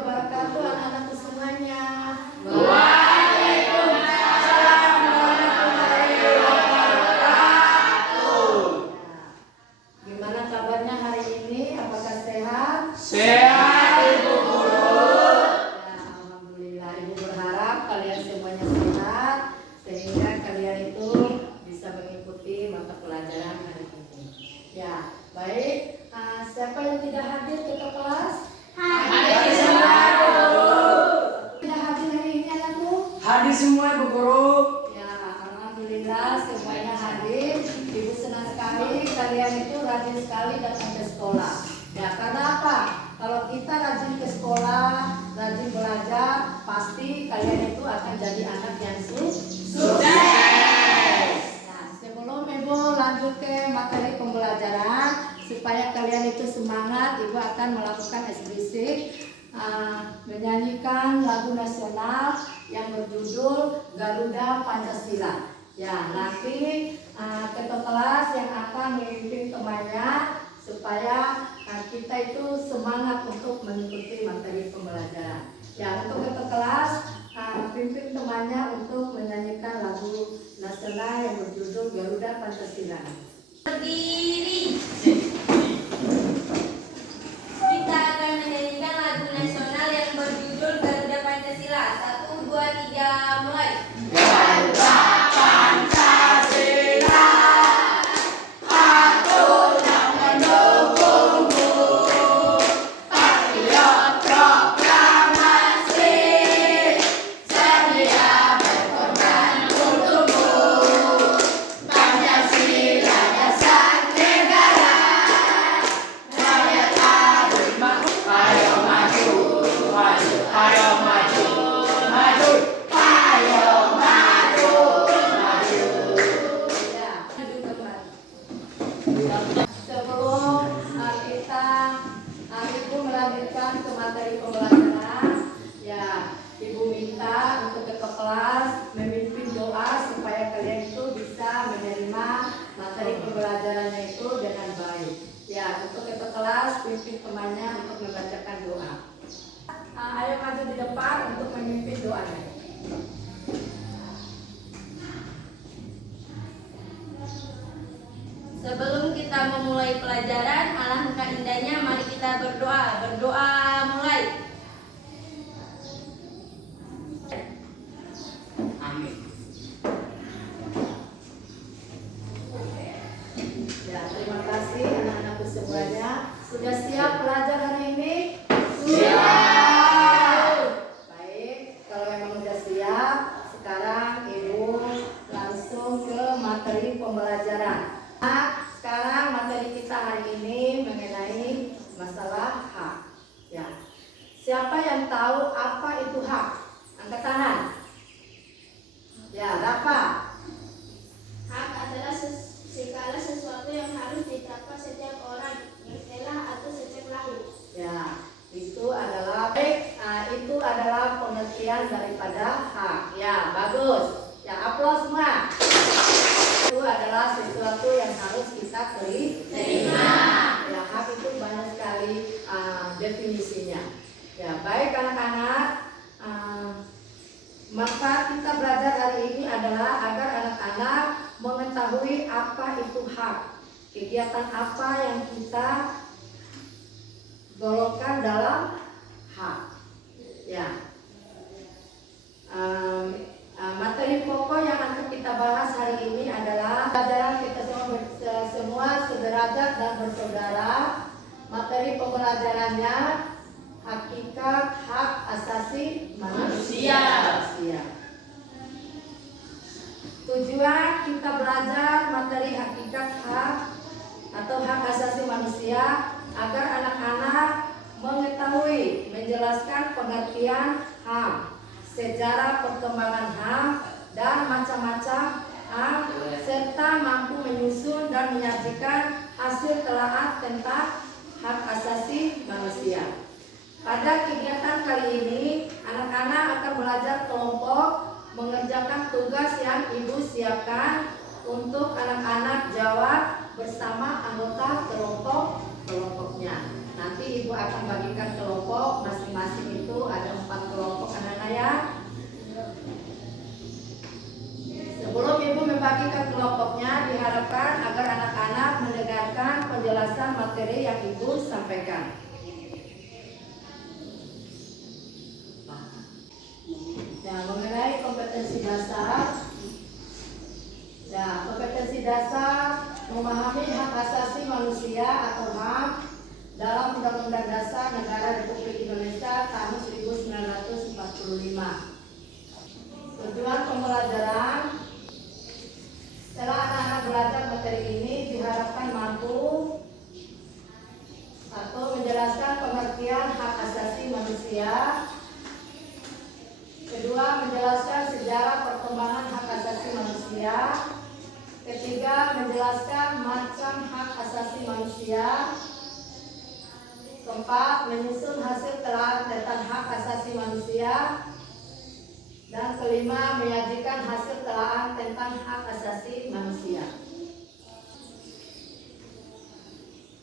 wabarakatuh anak-anakku semuanya. Waalaikumsalam warahmatullahi wabarakatuh. Gimana kabarnya hari ini? Apakah sehat? Sehat Ibu Guru. Ya, alhamdulillah. Ibu berharap kalian semuanya sehat sehingga kalian itu bisa mengikuti mata pelajaran hari ini. Ya, baik. Siapa yang tidak hadir ke kelas? Hadir semua Ibu Guru. Tidak hadir hari ini anakku? Hadir semua Ibu Guru. Ya, alhamdulillah semuanya hadir. Ibu senang sekali kalian itu rajin sekali datang ke sekolah. Ya, karena apa? Kalau kita rajin ke sekolah, rajin belajar, pasti kalian itu akan jadi anak yang sukses. Nah, sebelum Ibu lanjut ke materi pembelajaran, supaya kalian itu semangat, Ibu akan melakukan ekspresi menyanyikan lagu nasional yang berjudul Garuda Pancasila. Ya, nanti ketua kelas yang akan memimpin temannya supaya kita itu semangat untuk mengikuti materi pembelajaran. Ya, untuk ketua kelas pimpin temannya untuk menyanyikan lagu nasional yang berjudul Garuda Pancasila. Berdiri. Kita akan menyanyikan lagu nasional yang berjudul Garuda Pancasila. 1, 2, 3, mulai. Garuda Pancasila, aku yang mendukungmu. Patriot proklamasi, sedia berkorban untukmu. Pancasila dasar negara, rakyat harus maju. Ayo maju, maju, ayo maju, maju. Ayo maju, maju. Ya, duduk kembali. Sebelum kita Ibu melanjutkan ke materi pembelajaran, ya Ibu minta untuk ketua kelas memimpin doa supaya kalian itu bisa menerima materi pembelajarannya itu dengan baik. Ya, untuk ketua kelas pimpin temannya untuk membacakan doa. Ayo maju di depan untuk memimpin doanya. Sebelum kita memulai pelajaran, alangkah indahnya mari kita berdoa. Berdoa mulai. Amin. Ya, terima kasih anak-anakku semuanya. Sudah siap belajar hari ini? Siap. Baik, kalau memang sudah siap, sekarang Ibu langsung ke materi pembelajaran. Nah, sekarang materi kita hari ini mengenai masalah hak. Ya, siapa yang tahu apa itu hak? Angkat tangan. Ya, Rafa. Hak adalah segala sesuatu yang harus didapat setiap orang, berselah atau sejak lahir. Ya, itu adalah itu adalah pengertian daripada hak. Ya, bagus. Ya, aplaus semua. Itu adalah sesuatu yang harus kita terima. Ya, hak itu banyak sekali definisinya. Ya, baik anak-anak. Maka kita belajar hari ini adalah agar anak-anak mengetahui apa itu hak. Kegiatan apa yang kita golongkan dalam hak. Ya, materi pokok yang akan kita bahas hari ini adalah pelajaran kita semua sederajat dan bersaudara. Materi pembelajarannya hakikat hak asasi manusia. Tujuan kita belajar materi hakikat hak atau hak asasi manusia agar anak-anak mengetahui, menjelaskan pengertian HAM, sejarah perkembangan HAM dan macam-macam HAM, serta mampu menyusun dan menyajikan hasil telaah tentang hak asasi manusia. Pada kegiatan kali ini, anak-anak akan belajar kelompok mengerjakan tugas yang Ibu siapkan untuk anak-anak jawab bersama anggota kelompoknya. Nanti Ibu akan bagikan kelompok masing-masing itu Ya, mengenai kompetensi dasar. Ya, kompetensi dasar memahami hak asasi manusia atau HAM dalam Undang-Undang Dasar Negara Republik Indonesia tahun 1945. Tujuan pembelajaran: setelah anak-anak belajar materi ini diharapkan mampu: 1. Menjelaskan pengertian hak asasi manusia. 2. Menjelaskan sejarah perkembangan hak asasi manusia. 3. Menjelaskan macam hak asasi manusia. 4. Menyusun hasil telaah tentang hak asasi manusia. Dan 5. Menyajikan hasil telaah tentang hak asasi manusia.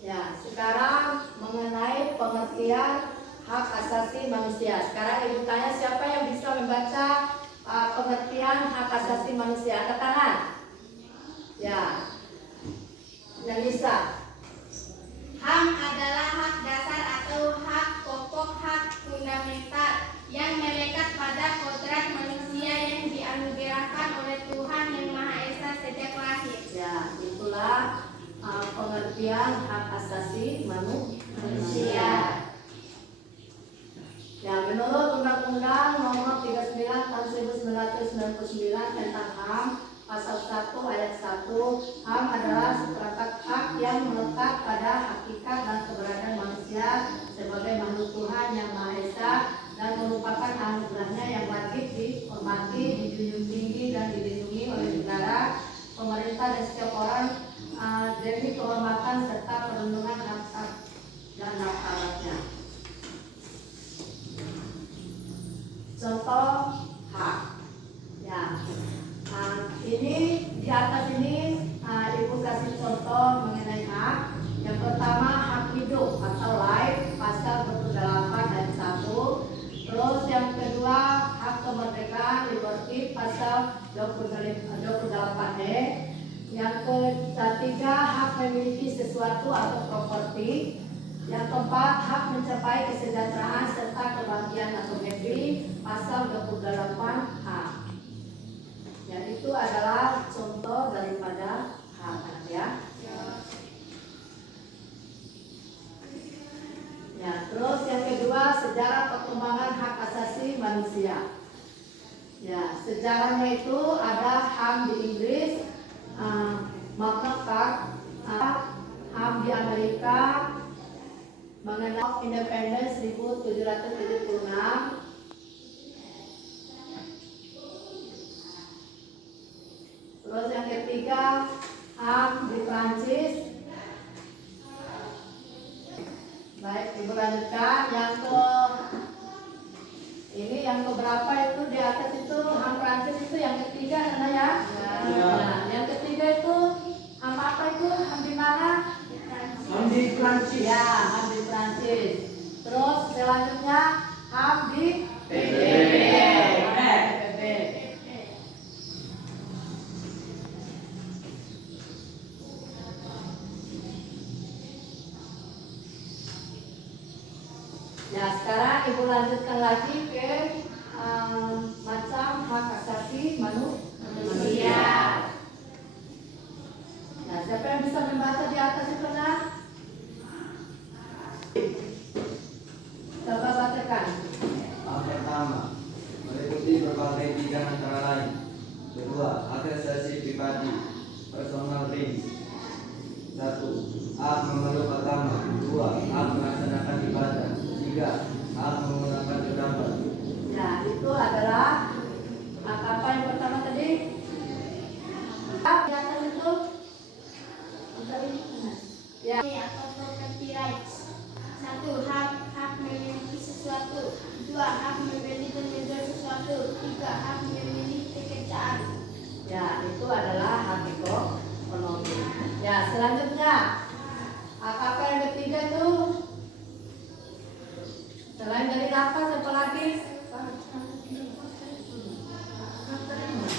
Ya, sekarang mengenai pengertian hak asasi manusia. Sekarang ibu tanya siapa yang bisa membaca pengertian hak asasi manusia. Angkat tangan. Ya, yang bisa. HAM adalah hak dasar atau hak pokok, hak fundamental yang melekat pada kodrat manusia yang dianugerahkan oleh Tuhan Yang Maha Esa sejak lahir. Ya, itulah pengertian hak asasi manusia. Ya, menurut Undang-Undang Nomor 39 Tahun 1999 tentang HAM, Pasal 1 Ayat 1, HAM adalah seperangkat hak yang melekat pada hakikat dan keberadaan manusia sebagai makhluk Tuhan Yang Maha Esa dan merupakan anugerahnya yang wajib dihormati, dijunjung tinggi dan dilindungi oleh negara, pemerintah dan setiap orang demi kehormatan serta perlindungan hak dan martabatnya. Contoh hak. Ya, ini di atas ini ibu kasih contoh mengenai hak. Yang pertama hak hidup atau life, pasal 28 ayat 1. Terus yang kedua hak kemerdekaan, liberty, pasal 28E. Yang ketiga hak memiliki sesuatu atau properti. Yang keempat hak mencapai kesejahteraan serta kebahagiaan atau happy, pasal 28H. Dan itu adalah contoh daripada hak, ya. Ya, terus yang kedua sejarah perkembangan hak asasi manusia. Ya, sejarahnya itu ada HAM di Inggris, Magna Carta, HAM di Amerika, mengenai Independence 1776. Terus yang ketiga HAM di Prancis. Baik, ibu lanjutkan. Yang keberapa itu di atas itu HAM Prancis itu yang ketiga karena ya. Nah, yang ketiga itu HAM apa itu? HAM di mana? HAM di Prancis. Ya, HAM di Prancis. Terus selanjutnya HAM di PBB. Ya, sekarang ibu lanjutkan lagi ke macam hak asasi manusia. Nah, siapa yang bisa membaca di atas itu nah? Coba bacakan. Hak pertama, meliputi berbagai bidang antara lain. Kedua, hak asasi pribadi, personal rights. 1. Hak memeluk agama. 2. Hak melaksanakan ibadah. 3. Hak menggunakan pendapat. Ya, itu adalah hak apa yang pertama tadi? Hak di atas itu? Ya. Atau property rights. 1. Hak memiliki sesuatu. 2. Hak membeli dan menjual sesuatu. 3. Hak memilih pekerjaan. Ya, itu adalah hak ekonomi. Ya, selanjutnya hak apa yang ketiga itu? Selain dari nafas apa lagi?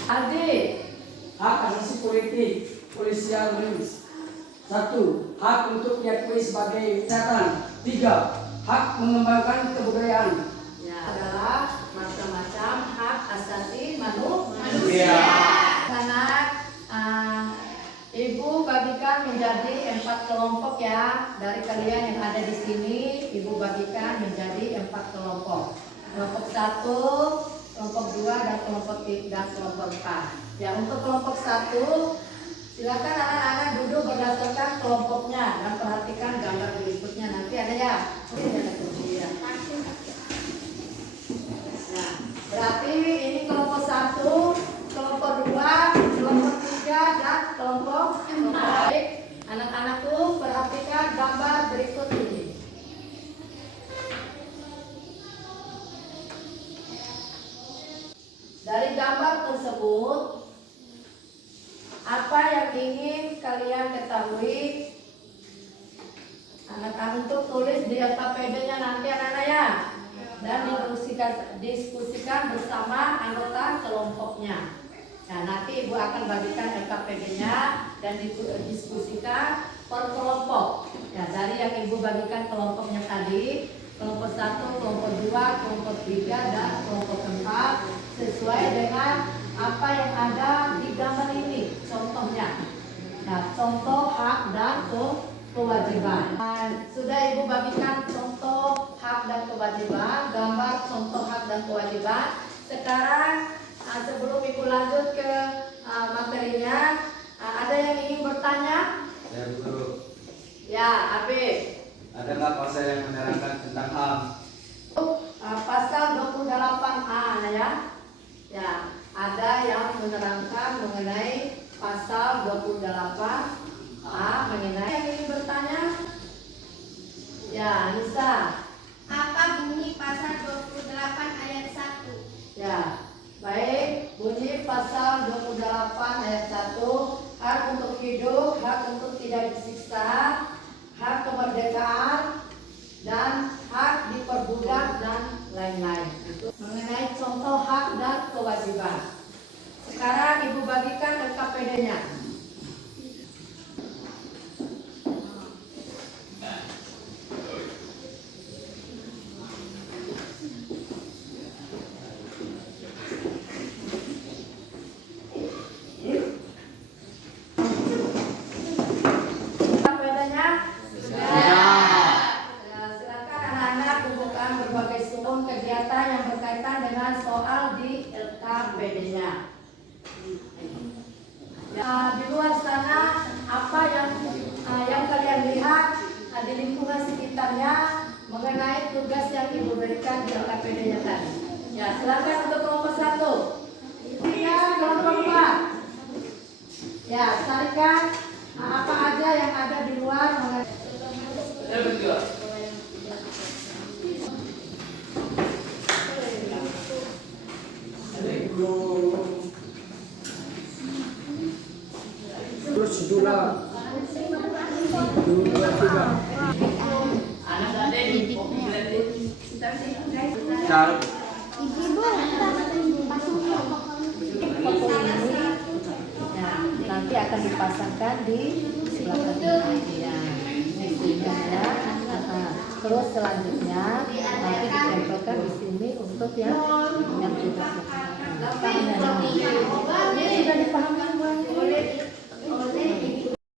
Aldi. Hak asasi politik, polisial rights. 1. Hak untuk diakui sebagai kesehatan. 3. Hak mengembangkan kebudayaan. Ya, adalah macam-macam hak asasi Kelompok 1, kelompok 2, dan kelompok 3, dan kelompok 4. Ya, untuk kelompok 1, silakan anak-anak duduk berdasarkan kelompoknya dan perhatikan gambar berikutnya. Nanti ada ya. Nah, berarti ini kelompok 1, kelompok 2, kelompok 3, dan kelompok 4. Baik, anak-anakku perhatikan gambar berikut ini. Dari gambar tersebut, apa yang ingin kalian ketahui? Anak-anak untuk tulis di LKPD-nya nanti anak-anak ya. Dan diskusikan bersama anggota kelompoknya. Nah, nanti Ibu akan bagikan LKPD-nya dan diskusikan per kelompok. Ya, dari yang Ibu bagikan kelompoknya tadi, kelompok 1, kelompok 2, kelompok 3, dan kelompok 4 sesuai dengan apa yang ada di gambar ini. Contohnya, nah, contoh hak dan kewajiban. Nah, sudah Ibu bagikan contoh hak dan kewajiban, gambar contoh hak dan kewajiban. Sekarang sebelum Ibu lanjut ke materinya, ada yang ingin bertanya? Ya, Guru. Ya, Abid. Ada nggak pasal yang menerangkan tentang HAM? Pasal 28A ya. Ya, ada yang menerangkan mengenai pasal 28A mengenai yang ingin bertanya? Ya, Nisa. Apa bunyi pasal 28 ayat 1? Ya, baik. Bunyi pasal 28 ayat 1, hak untuk hidup, hak untuk tidak disiksa, hak kemerdekaan, dan hak diperbudak dan lain-lain. Itu mengenai contoh hak dan kewajiban. Sekarang Ibu bagikan LKPD-nya. Kegiatan yang berkaitan dengan soal di LKPD-nya. Di luar sana apa yang kalian lihat di lingkungan sekitarnya mengenai tugas yang Ibu berikan di LKPD-nya tadi. Ya, silakan untuk kelompok 1. Ya, kelompok 4. Ya, carikan apa aja yang ada di luar mengenai. Prosedural 2, 3. Ya, nanti akan dipasangkan di sebelah kanan ya. Ya. Terus selanjutnya nanti ditempelkan di sini untuk yang tidak. Ini sudah dipahami